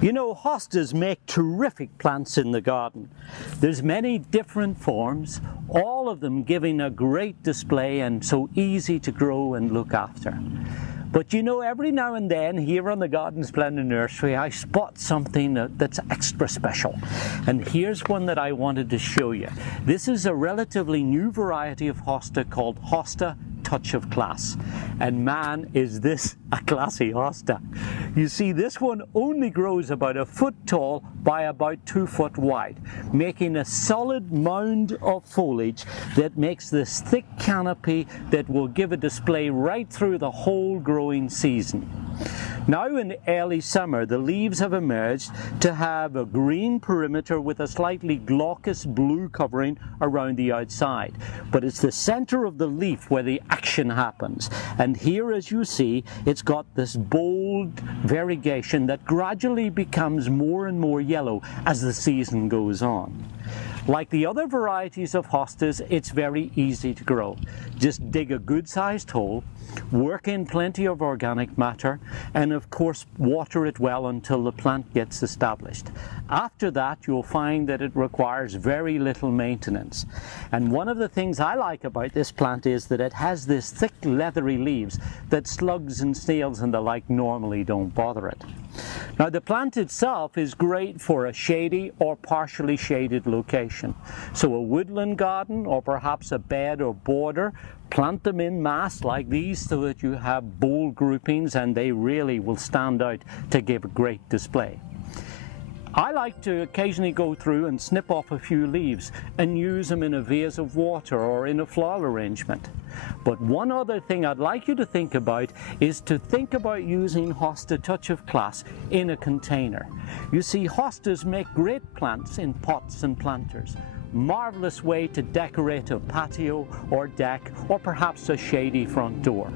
You know, hostas make terrific plants in the garden. There's many different forms, all of them giving a great display and so easy to grow and look after. But you know, every now and then here on the Garden Splendor Nursery, I spot something that's extra special. And here's one that I wanted to show you. This is a relatively new variety of hosta called Hosta Touch of Class. And man, is this a classy hosta. You see, this one only grows about a foot tall by about 2 foot wide, making a solid mound of foliage that makes this thick canopy that will give a display right through the whole growing season. Now in early summer, the leaves have emerged to have a green perimeter with a slightly glaucous blue covering around the outside. But it's the center of the leaf where the action happens. And here, as you see, it's got this bold variegation that gradually becomes more and more yellow as the season goes on. Like the other varieties of hostas, it's very easy to grow. Just dig a good-sized hole, work in plenty of organic matter, and of course water it well until the plant gets established. After that, you'll find that it requires very little maintenance. And one of the things I like about this plant is that it has this thick leathery leaves that slugs and snails and the like normally don't bother it. Now the plant itself is great for a shady or partially shaded location. So a woodland garden or perhaps a bed or border, plant them in mass like these so that you have bold groupings and they really will stand out to give a great display. I like to occasionally go through and snip off a few leaves and use them in a vase of water or in a floral arrangement. But one other thing I'd like you to think about is to think about using Hosta Touch of Class in a container. You see, hostas make great plants in pots and planters. Marvelous way to decorate a patio or deck or perhaps a shady front door.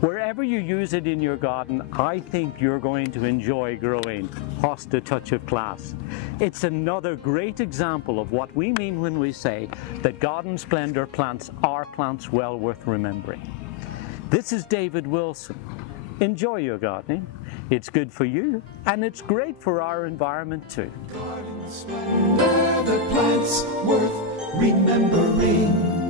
Wherever you use it in your garden, I think you're going to enjoy growing Hosta Touch of Class. It's another great example of what we mean when we say that Garden Splendor plants are plants well worth remembering. This is David Wilson. Enjoy your gardening. It's good for you, and it's great for our environment too. Garden Splendor, the plants worth remembering.